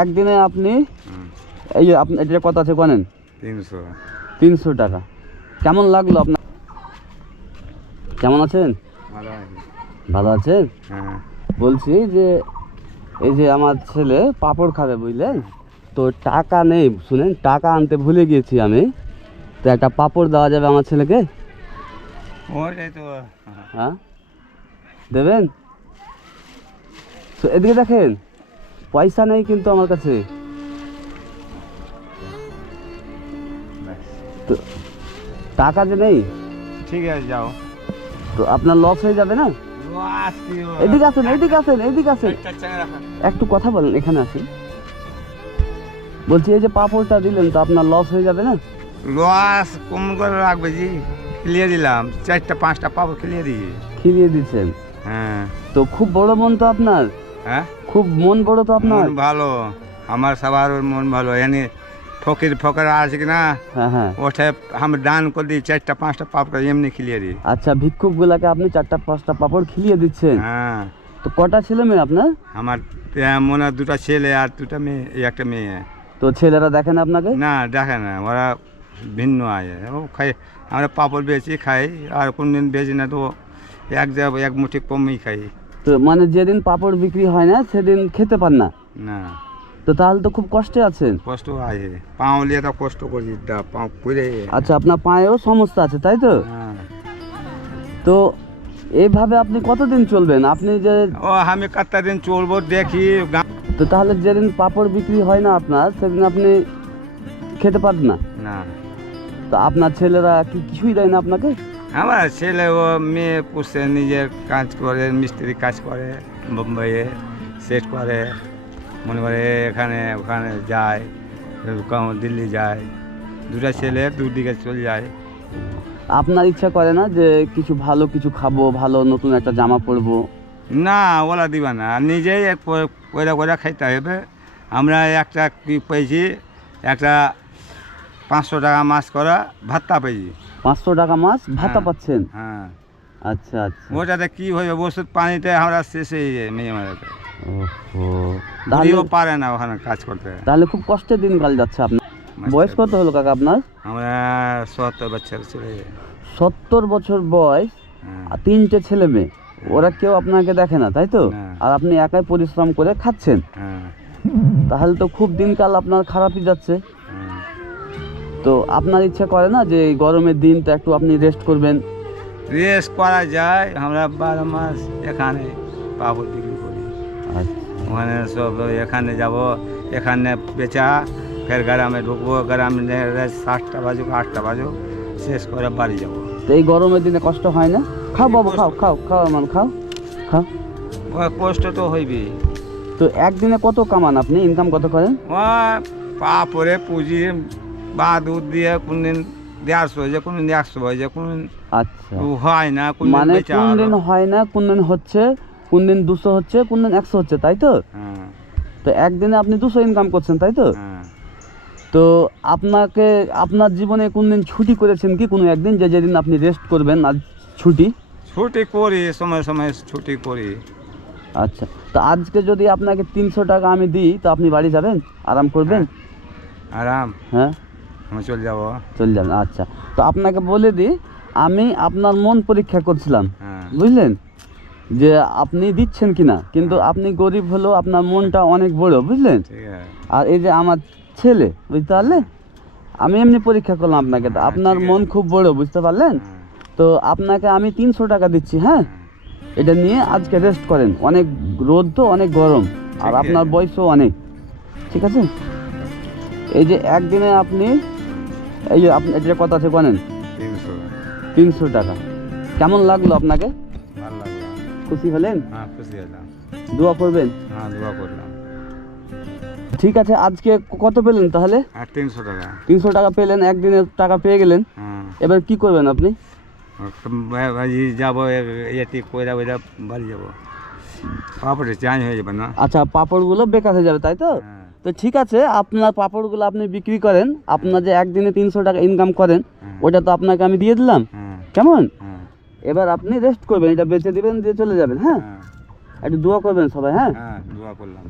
একদিনে আপনি এই যে আপনি এটা কত আছে জানেন? 300 টাকা। কেমন লাগলো আপনার? কেমন আছেন? ভালো আছেন? বলছি যে এই যে আমার ছেলে পাঁপড় খাবে বুঝলেন, তো টাকা নেই, শুনেন টাকা আনতে ভুলে গিয়েছি আমি, তো একটা পাঁপড় দেওয়া যাবে আমার ছেলেকে? হ্যাঁ দেবেন? তো এদিকে দেখেন, পয়সা নেই কিন্তু আমার কাছে, তো টাকা যে নেই। ঠিক আছে যাও। তো আপনার লস হয়ে যাবে না? এদিকে আসেন, এদিকে আসেন, এদিকে আসেন, একটু কথা বলেন, এখানে আসেন। বলছি এই যে পাঁপড়টা দিলেন, তো আপনার লস হয়ে যাবে না? লস কম করে রাখবে জি, খেলিয়ে দিলাম 4টা 5টা পাপড় খেলিয়ে দিই। খিলিয়ে দিচ্ছেন? হ্যাঁ। তো খুব বড় মন তো আপনার। হ্যাঁ খুব মন বড় তো আপনার। মন ভালো, আমার সবার মন ভালো। এনে ফকির আছে কিনা, হ্যাঁ হ্যাঁ, ওঠে আমি দান করে দিই 4টা 5টা পাপড় এমনি খেলিয়ে দিই। আচ্ছা, ভিক্ষুক গুলাকে আপনি 4টা 5টা পাঁপড় খিলিয়ে দিচ্ছেন? হ্যাঁ। তো কটা ছেলে মেয়ে আপনার? আমার মনে হয় 2টা ছেলে আর 2টা মেয়ে, একটা মেয়ে। তো ছেলেরা দেখেন আপনাকে? না দেখে না, ওরা ভিন্ন আয়, ও খাই। আমরা পাপড় বেশি খাই, আর কোনদিন বেশি না, তো এক মুঠি কমই খাই। তো মানে যেদিন পাঁপড় বিক্রি হয় না সেদিন খেতে পান না? না। তো তাহলে তো খুব কষ্টে আছেন। কষ্ট আছে, পাও লিয়ে তো কষ্ট করি, পাও পুড়ে। আচ্ছা, আপনার পায়েও সমস্যা আছে তাই তো? হ্যাঁ। তো এইভাবে আপনি কতদিন চলবেন? আপনি যে ও আমি কতটা দিন চলবো দেখি। তো তাহলে যেদিন পাঁপড় বিক্রি হয় না আপনার, সেদিন আপনি খেতে পারেন না? না। তো আপনার ছেলেরা কি কিছুই দেয় না আপনাকে? আমার ছেলে ও মেয়ে পুষে, নিজের কাজ করে, মিস্ত্রি কাজ করে, মুম্বাইয়ে সেট করে, মনে করে এখানে ওখানে যায়, দিল্লি যায়। 2টা ছেলে 2 দিকে চলে যায়। আপনার ইচ্ছা করে না যে কিছু ভালো কিছু খাবো, ভালো নতুন একটা জামা পরবো? না, ওরা দিবা না, নিজেই কয়লা কয়লা খাইতে হবে। আমরা একটা কি পেয়েছি, একটা 500 টাকা মাছ করা ভাতটা পেয়েছি। 500 টাকা মাছ ভাতা পাচ্ছেন? হ্যাঁ। আচ্ছা আচ্ছা। ওটাতে কি হয়ে ওষুধ পানিতে আমরা শেষ হয়ে যায় মেয়ে মারাতে। ওহো, তাহলেও পারে না ওখানে কাজ করতে। তাহলে খুব কষ্টের দিনকাল যাচ্ছে আপনার। বয়স কত হলো কাকা আপনার? আমরা 70 বছর চলে যায়। 70 বছর বয়স, আর 3টে ছেলে মেয়ে, ওরা কেউ আপনাকে দেখে না তাই তো? না। আর আপনি একাই পরিশ্রম করে খাচ্ছেন, হ্যাঁ। তাহলে তো খুব দিনকাল আপনার খারাপই যাচ্ছে। হ্যাঁ। তো আপনার ইচ্ছা করে না যে এই গরমের দিন তো একটু আপনি রেস্ট করবেন? রেস্ট করা যায়, আমরা 12 মাস এখানে পাপড় বিক্রি করি। আচ্ছা, ওখানে সব এখানে যাব, এখানে বেচা, ফের গ্রামে ঢুকবো, গ্রামে 7টা বাজুক 8টা বাজুক শেষ করে বাড়ি যাব। তো এই গরমের দিনে কষ্ট হয় না? খাও বাবু, খাও খাও খাও, আমার খাও খাও। কষ্ট তো হইবি। তো একদিনে কত কামান আপনি, ইনকাম কত করেন? পাপড়ে পুঁজি বা দুধ দিয়ে কোনদিন 150 হয়ে যায়, কোনদিন 100 হয়ে যায়, কোনদিন আচ্ছা, হয় না, মানে কোন দিন হয় না, কোন দিন হচ্ছে, কোন দিন 200 হচ্ছে, কোন দিন 100 হচ্ছে তাই তো? হ্যাঁ। তো একদিনে আপনি 200 ইনকাম করছেন তাই তো? হ্যাঁ। তো আপনাকে আপনার জীবনে কোন দিন ছুটি করেছেন কি কোনো একদিন, যে যেদিন আপনি রেস্ট করবেন আর ছুটি? ছুটি করি, সময় সময় ছুটি করি। আচ্ছা, তো আজকে যদি আপনাকে 300 টাকা আমি দিই, তো আপনি বাড়ি যাবেন, আরাম করবেন? আরাম। হ্যাঁ, আমি চলে যাবো। চলে যাবেন। আচ্ছা, তো আপনাকে বলে দিই, আমি আপনার মন পরীক্ষা করছিলাম, হ্যাঁ। বুঝলেন, যে আপনি দিচ্ছেন কিনা। কিন্তু আপনি গরিব হলেও আপনার মনটা অনেক বড়, বুঝলেন। ঠিক আছে। আর এই যে আমার ছেলে, বুঝতে পারলেন, আমি এমনি পরীক্ষা করলাম আপনাকে, তো আপনার মন খুব বড়, বুঝতে পারলেন। তো আপনাকে আমি 300 টাকা দিচ্ছি, হ্যাঁ, এটা নিয়ে আজকে রেস্ট করেন, অনেক রোদ তো, অনেক গরম, আর আপনার বয়সও অনেক, ঠিক আছে? এই যে একদিনে আপনি এই যে আপনি এটা কত আছে জানেন? 300 টাকা। কেমন লাগলো আপনাকে? ভালো লাগলো। খুশি হলেন? হ্যাঁ, খুশি হলাম। দোয়া করবেন? হ্যাঁ, দোয়া করলাম। ঠিক আছে, আজকে কত পেলেন তাহলে? 300 টাকা। 300 টাকা পেলেন, একদিনের টাকা পেয়ে গেলেন। হ্যাঁ। এবার কি করবেন আপনি? যাবো এটি কইরা কইরা বাড়ি যাবো, পাপড়ে চেঞ্জ হয়ে যাবে না। আচ্ছা, পাঁপড়গুলো বেকার হয়ে যাবে তাই তো? হ্যাঁ। তো ঠিক আছে, আপনার পাঁপড়গুলো আপনি বিক্রি করেন, আপনার যে একদিনে 300 টাকা ইনকাম করেন, ওটা তো আপনাকে আমি দিয়ে দিলাম, কেমন? এবার আপনি রেস্ট করবেন, এটা বেচে দিবেন, দিয়ে চলে যাবেন, হ্যাঁ। একটু দোয়া করবেন সবাই, হ্যাঁ। হ্যাঁ, দোয়া করলাম।